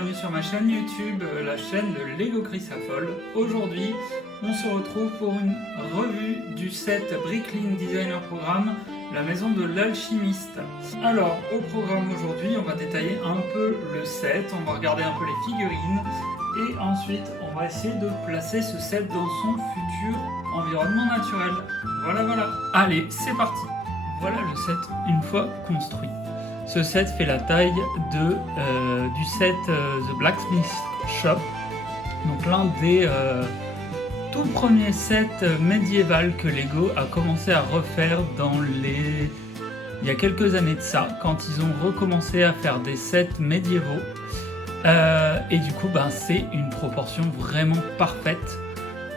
bienvenue sur ma chaîne YouTube, la chaîne de Lego Chrysafol. Aujourd'hui, on se retrouve pour une revue du set Bricklink Designer Programme, la maison de l'alchimiste. Alors, au programme aujourd'hui, on va détailler un peu le set, on va regarder un peu les figurines, et ensuite, on va essayer de placer ce set dans son futur environnement naturel. Voilà. Allez, c'est parti. Voilà le set une fois construit. Ce set fait la taille du set The Blacksmith Shop, donc l'un des tout premiers sets médiévals que Lego a commencé à refaire il y a quelques années de ça, quand ils ont recommencé à faire des sets médiévaux. Et du coup, c'est une proportion vraiment parfaite.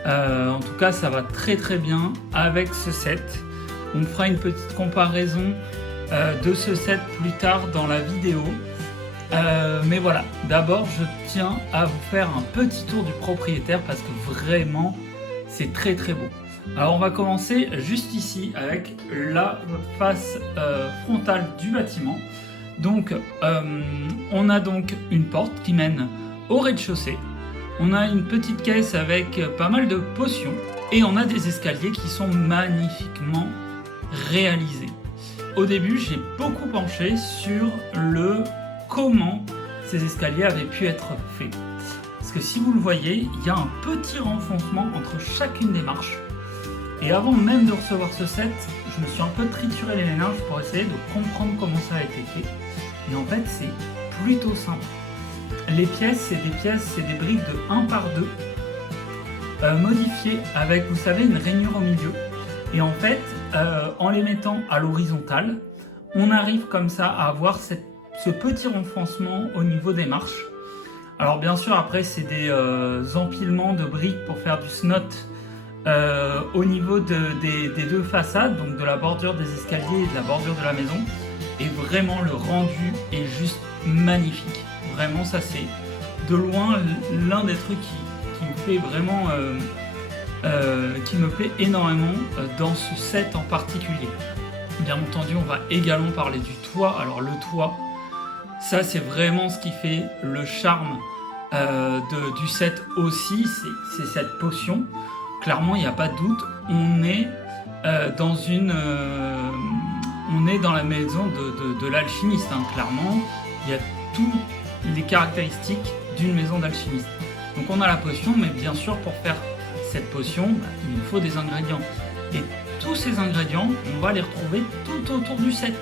En tout cas, ça va très bien avec ce set. On fera une petite comparaison de ce set plus tard dans la vidéo. Mais voilà, d'abord je tiens à vous faire un petit tour du propriétaire parce que vraiment c'est très beau. Alors on va commencer juste ici avec la face frontale du bâtiment. Donc on a donc une porte qui mène au rez-de-chaussée. On a une petite caisse avec pas mal de potions et on a des escaliers qui sont magnifiquement réalisés. Au début, j'ai beaucoup penché sur comment ces escaliers avaient pu être faits. Parce que si vous le voyez, il y a un petit renfoncement entre chacune des marches. Et avant même de recevoir ce set, je me suis un peu trituré les méninges pour essayer de comprendre comment ça a été fait. Et en fait, c'est plutôt simple. Les pièces, c'est des briques de 1 par 2, modifiées avec, vous savez, une rainure au milieu. Et en fait, en les mettant à l'horizontale, on arrive comme ça à avoir ce petit renfoncement au niveau des marches. Alors bien sûr, après, c'est des empilements de briques pour faire du snot au niveau des deux façades, donc de la bordure des escaliers et de la bordure de la maison. Et vraiment, le rendu est juste magnifique. Vraiment, ça c'est de loin l'un des trucs qui me fait vraiment... qui me plaît énormément dans ce set en particulier. Bien entendu, on va également parler du toit. Alors le toit, ça c'est vraiment ce qui fait le charme du set aussi, c'est cette potion. Clairement, il n'y a pas de doute, on est dans la maison de l'alchimiste. Clairement, il y a toutes les caractéristiques d'une maison d'alchimiste. Donc on a la potion, mais bien sûr pour faire cette potion, il nous faut des ingrédients. Et tous ces ingrédients, on va les retrouver tout autour du set.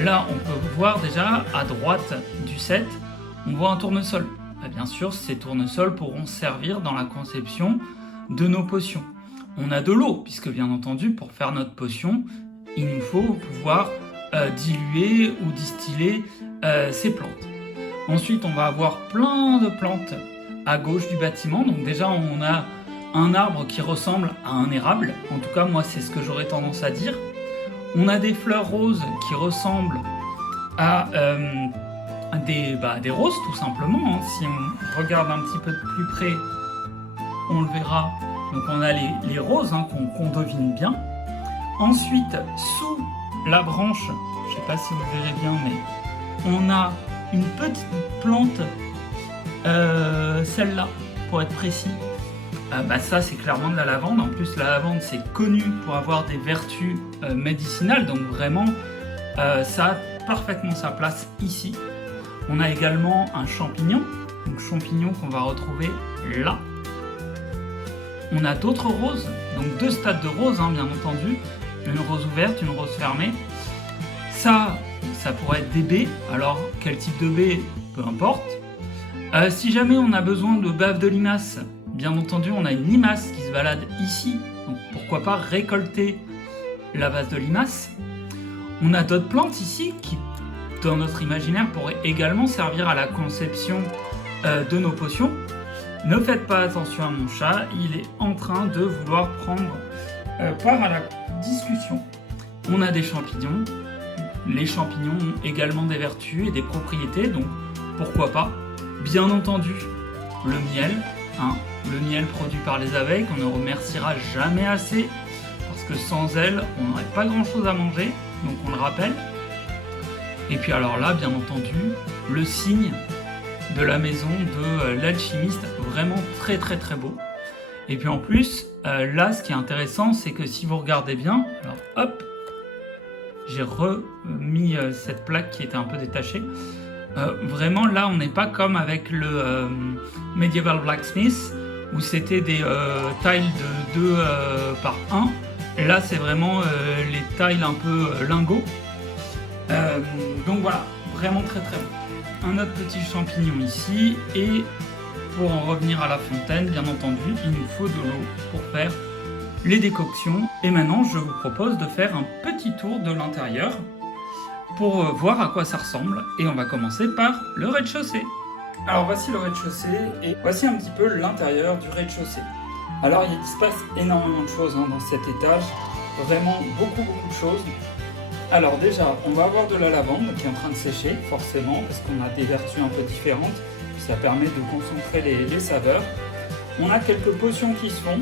Là, on peut voir déjà à droite du set, on voit un tournesol. Bien sûr, ces tournesols pourront servir dans la conception de nos potions. On a de l'eau, puisque bien entendu, pour faire notre potion, il nous faut pouvoir diluer ou distiller ces plantes. Ensuite, on va avoir plein de plantes à gauche du bâtiment. Donc déjà, on a un arbre qui ressemble à un érable, en tout cas moi c'est ce que j'aurais tendance à dire. On a des fleurs roses qui ressemblent à des roses tout simplement. Si on regarde un petit peu de plus près, on le verra. Donc on a les roses qu'on devine bien. Ensuite, sous la branche, je ne sais pas si vous verrez bien, mais on a une petite plante, celle-là pour être précis. Ça c'est clairement de la lavande. En plus la lavande c'est connu pour avoir des vertus médicinales, donc vraiment ça a parfaitement sa place ici. On a également un champignon, donc champignon qu'on va retrouver là. On a d'autres roses, donc 2 stades de roses bien entendu, une rose ouverte, une rose fermée. Ça pourrait être des baies, alors quel type de baie, peu importe. Si jamais on a besoin de bave de limace, bien entendu, on a une limace qui se balade ici, donc pourquoi pas récolter la base de limace. On a d'autres plantes ici qui, dans notre imaginaire, pourraient également servir à la conception de nos potions. Ne faites pas attention à mon chat, il est en train de vouloir prendre part à la discussion. On a des champignons. Les champignons ont également des vertus et des propriétés, donc pourquoi pas. Bien entendu, le miel. Le miel produit par les abeilles qu'on ne remerciera jamais assez parce que sans elles on n'aurait pas grand chose à manger, donc on le rappelle. Et puis alors là, bien entendu, le cygne de la maison de l'alchimiste, vraiment très très très beau. Et puis en plus, là ce qui est intéressant, c'est que si vous regardez bien, alors hop, j'ai remis cette plaque qui était un peu détachée. Vraiment là on n'est pas comme avec le Medieval Blacksmith où c'était des tiles de 2 par 1. Et là c'est vraiment les tiles un peu lingots. Donc voilà, vraiment très très bon. Un autre petit champignon ici, et pour en revenir à la fontaine, bien entendu, il nous faut de l'eau pour faire les décoctions. Et maintenant, je vous propose de faire un petit tour de l'intérieur pour voir à quoi ça ressemble. Et on va commencer par le rez-de-chaussée. Alors voici le rez-de-chaussée, et voici un petit peu l'intérieur du rez-de-chaussée. Alors il se passe énormément de choses dans cet étage, vraiment beaucoup de choses. Alors déjà, on va avoir de la lavande qui est en train de sécher, forcément, parce qu'on a des vertus un peu différentes. Ça permet de concentrer les saveurs. On a quelques potions qui se font.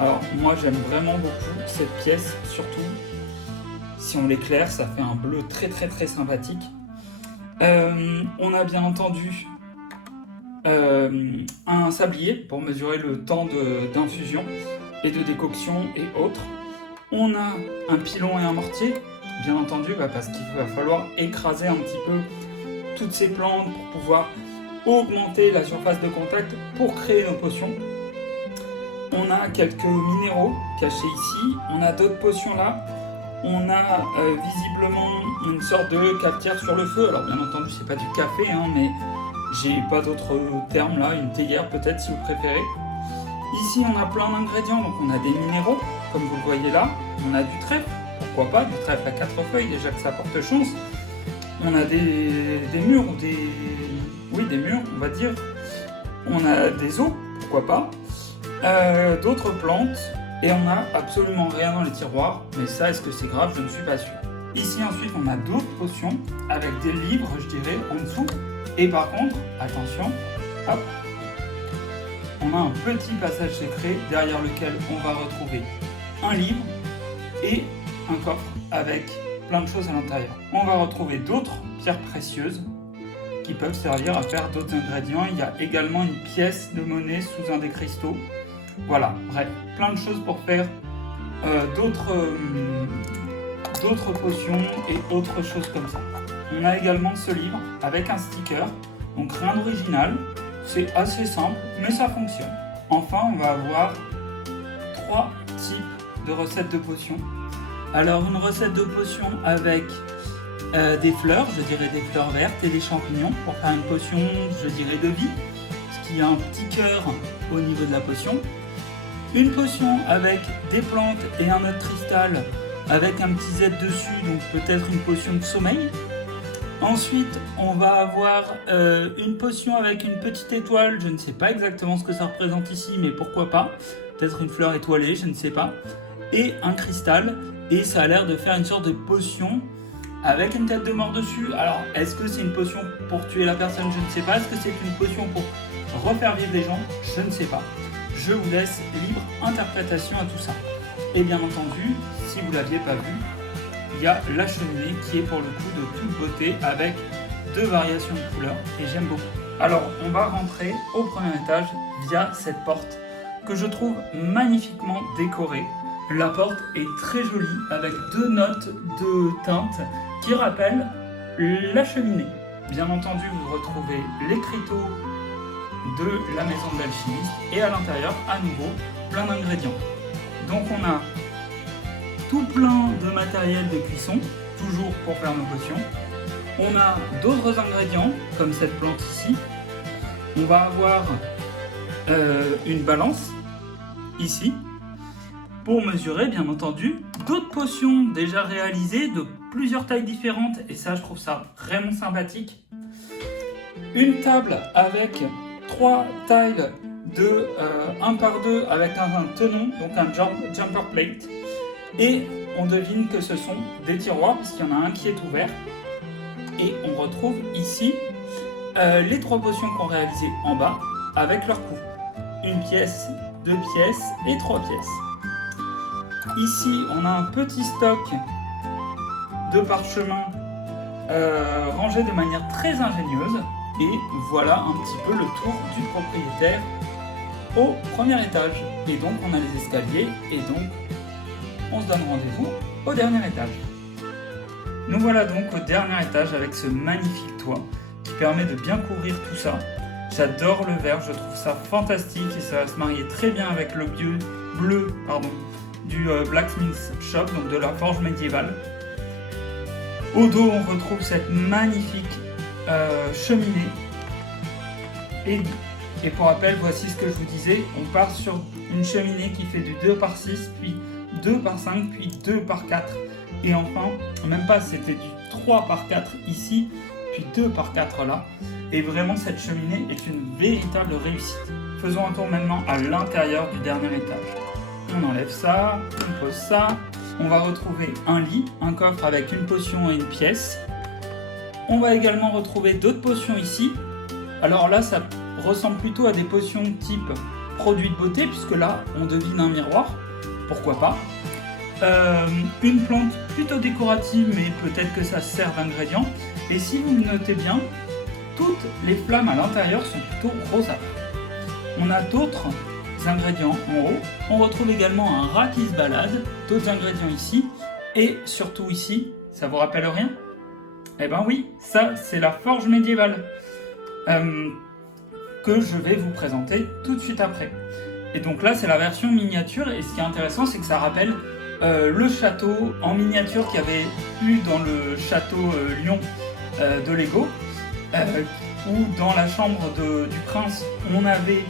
Alors moi j'aime vraiment beaucoup cette pièce, surtout si on l'éclaire, ça fait un bleu très très très sympathique. On a bien entendu un sablier pour mesurer le temps d'infusion et de décoction et autres. On a un pilon et un mortier, bien entendu, parce qu'il va falloir écraser un petit peu toutes ces plantes pour pouvoir augmenter la surface de contact pour créer nos potions. On a quelques minéraux cachés ici, on a d'autres potions là, on a visiblement une sorte de cafetière sur le feu. Alors bien entendu c'est pas du café, mais j'ai pas d'autres termes là, une théière peut-être si vous préférez. Ici on a plein d'ingrédients, donc on a des minéraux comme vous le voyez là, on a du trèfle, pourquoi pas, du trèfle à 4 feuilles, déjà que ça porte chance. On a des murs, des murs on va dire, on a des os, pourquoi pas, d'autres plantes, et on a absolument rien dans les tiroirs, mais ça est-ce que c'est grave, je ne suis pas sûr. Ici ensuite on a d'autres potions avec des livres je dirais en dessous, et par contre, attention, hop, on a un petit passage secret derrière lequel on va retrouver un livre et un coffre avec plein de choses à l'intérieur. On va retrouver d'autres pierres précieuses qui peuvent servir à faire d'autres ingrédients. Il y a également une pièce de monnaie sous un des cristaux. Voilà, bref, plein de choses pour faire d'autres potions et autres choses comme ça. On a également ce livre avec un sticker, donc rien d'original, c'est assez simple, mais ça fonctionne. Enfin, on va avoir 3 types de recettes de potions. Alors, une recette de potion avec des fleurs, je dirais des fleurs vertes et des champignons pour faire une potion, je dirais de vie, parce qu'il y a un petit cœur au niveau de la potion. Une potion avec des plantes et un autre cristal avec un petit Z dessus, donc peut-être une potion de sommeil. Ensuite, on va avoir une potion avec une petite étoile, je ne sais pas exactement ce que ça représente ici, mais pourquoi pas. Peut-être une fleur étoilée, je ne sais pas. Et un cristal, et ça a l'air de faire une sorte de potion avec une tête de mort dessus. Alors, est-ce que c'est une potion pour tuer la personne? Je ne sais pas. Est-ce que c'est une potion pour refaire vivre les gens? Je ne sais pas. Je vous laisse libre interprétation à tout ça. Et bien entendu, si vous ne l'aviez pas vu, il y a la cheminée qui est pour le coup de toute beauté avec 2 variations de couleurs et j'aime beaucoup. Alors, on va rentrer au premier étage via cette porte que je trouve magnifiquement décorée. La porte est très jolie avec 2 notes de teinte qui rappellent la cheminée. Bien entendu, vous retrouvez l'écriteau de la maison de l'alchimiste et à l'intérieur, à nouveau, plein d'ingrédients. Donc on a tout plein de matériel de cuisson, toujours pour faire nos potions. On a d'autres ingrédients, comme cette plante ici. On va avoir une balance, ici, pour mesurer, bien entendu, d'autres potions déjà réalisées de plusieurs tailles différentes, et ça, je trouve ça vraiment sympathique. Une table avec 3 tailles de 1 par 2 avec un tenon, donc un jumper plate. Et on devine que ce sont des tiroirs, parce qu'il y en a un qui est ouvert. Et on retrouve ici les 3 potions qu'on réalisait en bas avec leur coup. Une pièce, 2 pièces et 3 pièces. Ici, on a un petit stock de parchemins rangés de manière très ingénieuse. Et voilà un petit peu le tour du propriétaire au premier étage. Et donc on a les escaliers et donc on se donne rendez-vous au dernier étage. Nous voilà donc au dernier étage avec ce magnifique toit qui permet de bien couvrir tout ça. J'adore le vert, je trouve ça fantastique et ça va se marier très bien avec le bleu du Blacksmith Shop, donc de la forge médiévale. Au dos, on retrouve cette magnifique cheminée. Et pour rappel, voici ce que je vous disais, on part sur une cheminée qui fait du 2x6, puis 2x5, puis 2x4. Et enfin, même pas, c'était du 3x4 ici, puis 2x4 là. Et vraiment, cette cheminée est une véritable réussite. Faisons un tour maintenant à l'intérieur du dernier étage. On enlève ça, on pose ça. On va retrouver un lit, un coffre avec une potion et une pièce. On va également retrouver d'autres potions ici. Alors là, ça ressemble plutôt à des potions type produits de beauté, puisque là, on devine un miroir. Pourquoi pas. Une plante plutôt décorative, mais peut-être que ça sert d'ingrédient. Et si vous le notez bien, toutes les flammes à l'intérieur sont plutôt rosâtres. On a d'autres ingrédients en haut. On retrouve également un rat qui se balade, d'autres ingrédients ici. Et surtout ici, ça vous rappelle rien? Eh ben oui, ça c'est la forge médiévale que je vais vous présenter tout de suite après. Et donc là c'est la version miniature et ce qui est intéressant c'est que ça rappelle le château en miniature qu'il y avait eu dans le château Lion de Lego où dans la chambre du prince on avait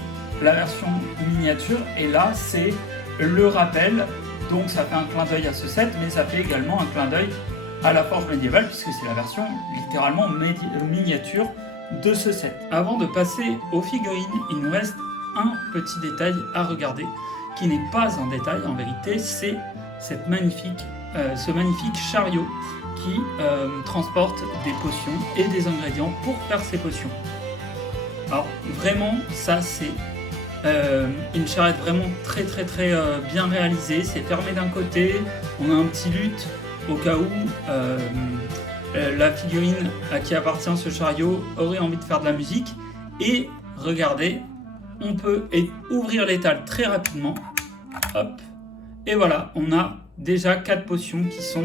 la version miniature et là c'est le rappel, donc ça fait un clin d'œil à ce set mais ça fait également un clin d'œil à la forge médiévale puisque c'est la version littéralement miniature de ce set. Avant de passer aux figurines, il nous reste un petit détail à regarder qui n'est pas un détail en vérité, c'est ce magnifique chariot qui transporte des potions et des ingrédients pour faire ces potions. Alors vraiment ça c'est une charrette vraiment très bien réalisée, c'est fermé d'un côté, on a un petit luth au cas où la figurine à qui appartient ce chariot aurait envie de faire de la musique. Et regardez, on peut ouvrir l'étal très rapidement. Hop. Et voilà, on a déjà 4 potions qui sont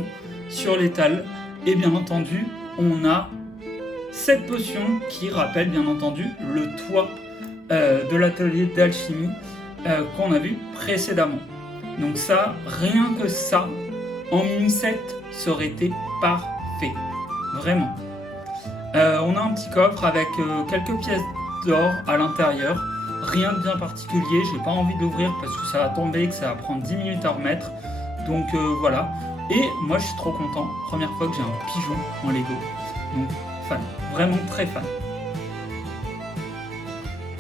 sur l'étal. Et bien entendu, on a 7 potions qui rappellent bien entendu le toit de l'atelier d'alchimie qu'on a vu précédemment. Donc ça, rien que ça, en mini set, ça aurait été parfait. Vraiment. On a un petit coffre avec quelques pièces d'or à l'intérieur. Rien de bien particulier. J'ai pas envie de l'ouvrir parce que ça va tomber, que ça va prendre 10 minutes à remettre. Donc voilà. Et moi je suis trop content. Première fois que j'ai un pigeon en Lego. Donc fan. Vraiment très fan.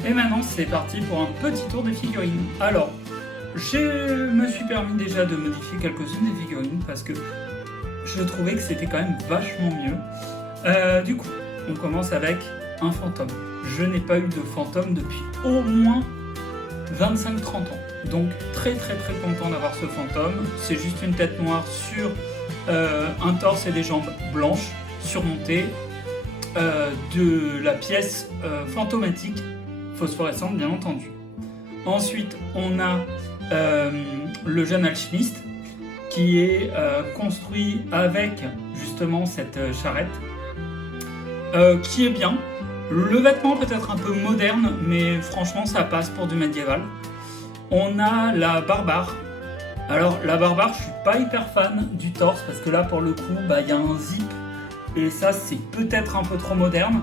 Et maintenant c'est parti pour un petit tour des figurines. Alors, je me suis permis déjà de modifier quelques-unes des figurines parce que je trouvais que c'était quand même vachement mieux. Du coup, on commence avec un fantôme. Je n'ai pas eu de fantôme depuis au moins 25-30 ans. Donc très content d'avoir ce fantôme. C'est juste une tête noire sur un torse et des jambes blanches surmontées de la pièce fantomatique phosphorescente bien entendu. Ensuite, on a le jeune alchimiste qui est construit avec justement cette charrette qui est bien. Le vêtement peut être un peu moderne mais franchement ça passe pour du médiéval. On a la barbare. Alors la barbare je suis pas hyper fan du torse parce que là pour le coup y a un zip et ça c'est peut-être un peu trop moderne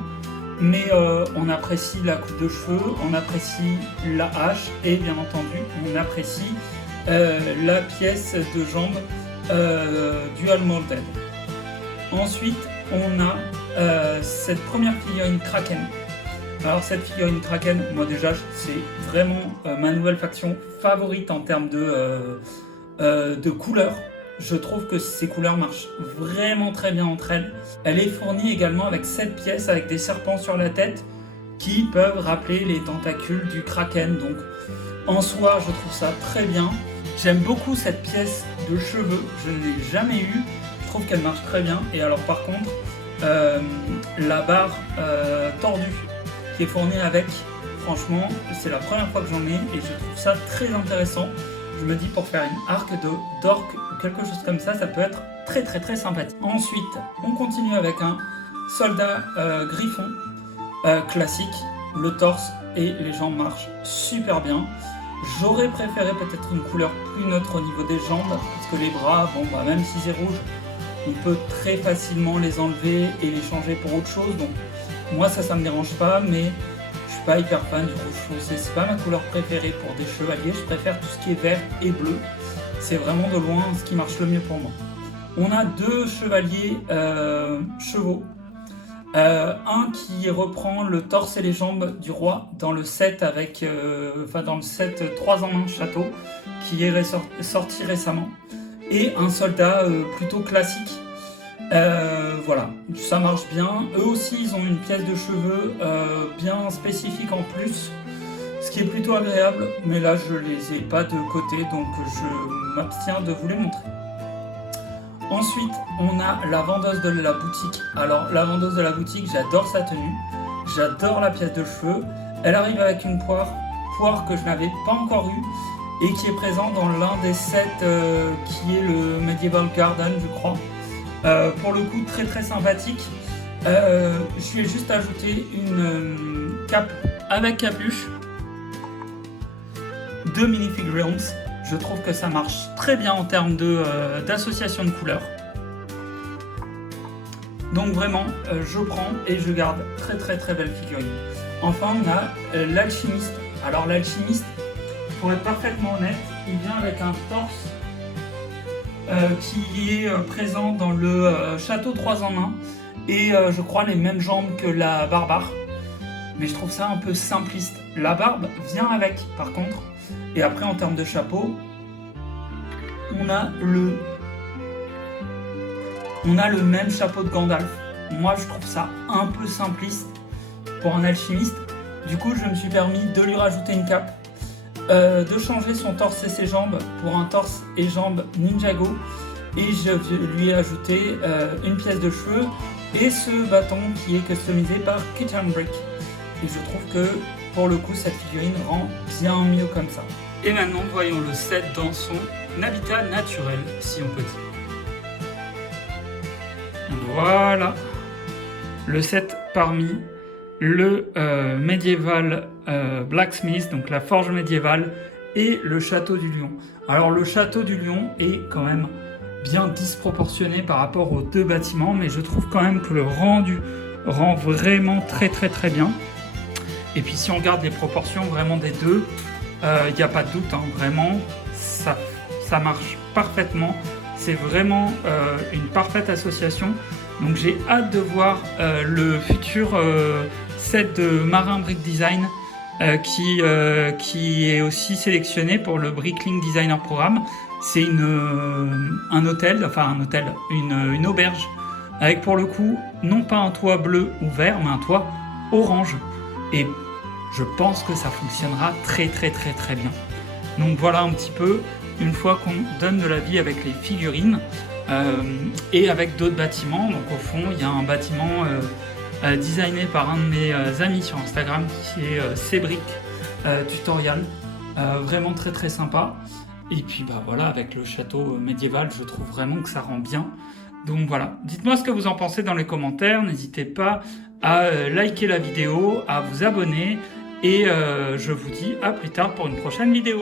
mais on apprécie la coupe de cheveux, on apprécie la hache et bien entendu on apprécie la pièce de jambe dual molded. Ensuite on a cette première figurine Kraken. Alors cette figurine Kraken, moi déjà c'est vraiment ma nouvelle faction favorite en termes de couleurs. Je trouve que ces couleurs marchent vraiment très bien entre elles. Elle est fournie également avec 7 pièces avec des serpents sur la tête qui peuvent rappeler les tentacules du Kraken. Donc en soi je trouve ça très bien. J'aime beaucoup cette pièce de cheveux, je ne l'ai jamais eue. Je trouve qu'elle marche très bien. Et alors par contre, la barre tordue qui est fournie avec. Franchement, c'est la première fois que j'en ai et je trouve ça très intéressant. Je me dis pour faire une arc d'orque ou quelque chose comme ça, ça peut être très sympathique. Ensuite, on continue avec un soldat griffon classique. Le torse et les jambes marchent super bien. J'aurais préféré peut-être une couleur plus neutre au niveau des jambes, parce que les bras, bon bah même si c'est rouge, on peut très facilement les enlever et les changer pour autre chose. Donc moi ça me dérange pas, mais je suis pas hyper fan du rouge foncé. C'est pas ma couleur préférée pour des chevaliers. Je préfère tout ce qui est vert et bleu. C'est vraiment de loin ce qui marche le mieux pour moi. On a deux chevaliers chevaux. Un qui reprend le torse et les jambes du roi dans le set avec, dans le set 3 en 1 château qui est sorti récemment, et un soldat plutôt classique. Voilà, ça marche bien. Eux aussi, ils ont une pièce de cheveux bien spécifique en plus, ce qui est plutôt agréable. Mais là, je les ai pas de côté, donc je m'abstiens de vous les montrer. Ensuite, on a la vendeuse de la boutique. Alors, la vendeuse de la boutique, j'adore sa tenue, j'adore la pièce de cheveux. Elle arrive avec une poire que je n'avais pas encore eue et qui est présente dans l'un des sets qui est le Medieval Garden, je crois. Pour le coup, très sympathique. Je lui ai juste ajouté une cape avec capuche de minifigurines. Je trouve que ça marche très bien en termes d'association de couleurs. Donc vraiment, je prends et je garde très belle figurine. Enfin, on a l'alchimiste. Alors l'alchimiste, pour être parfaitement honnête, il vient avec un torse qui est présent dans le château 3 en 1 et je crois les mêmes jambes que la barbare. Mais je trouve ça un peu simpliste. La barbe vient avec, par contre. Et après, en termes de chapeau, on a le même chapeau de Gandalf. Moi, je trouve ça un peu simpliste pour un alchimiste. Du coup, je me suis permis de lui rajouter une cape, de changer son torse et ses jambes pour un torse et jambes Ninjago. Et je lui ai ajouté une pièce de cheveux et ce bâton qui est customisé par Kitchen Brick. Et je trouve que, pour le coup, cette figurine rend bien mieux comme ça. Et maintenant, voyons le set dans son habitat naturel, si on peut dire. Voilà. Le set parmi le médiéval blacksmith, donc la forge médiévale, et le château du lion. Alors le château du lion est quand même bien disproportionné par rapport aux deux bâtiments, mais je trouve quand même que le rendu rend vraiment très bien. Et puis si on regarde les proportions vraiment des deux, il n'y a pas de doute, hein, vraiment, ça marche parfaitement. C'est vraiment une parfaite association. Donc j'ai hâte de voir le futur set de Marin Brick Design qui est aussi sélectionné pour le Bricklink Designer Programme. C'est une auberge avec pour le coup non pas un toit bleu ou vert, mais un toit orange. Et je pense que ça fonctionnera très bien. Donc voilà un petit peu, une fois qu'on donne de la vie avec les figurines et avec d'autres bâtiments. Donc au fond, il y a un bâtiment designé par un de mes amis sur Instagram qui est Cébrick Tutorial. Vraiment très sympa. Et puis bah voilà, avec le château médiéval, je trouve vraiment que ça rend bien. Donc voilà, dites-moi ce que vous en pensez dans les commentaires. N'hésitez pas à liker la vidéo, à vous abonner. Et je vous dis à plus tard pour une prochaine vidéo.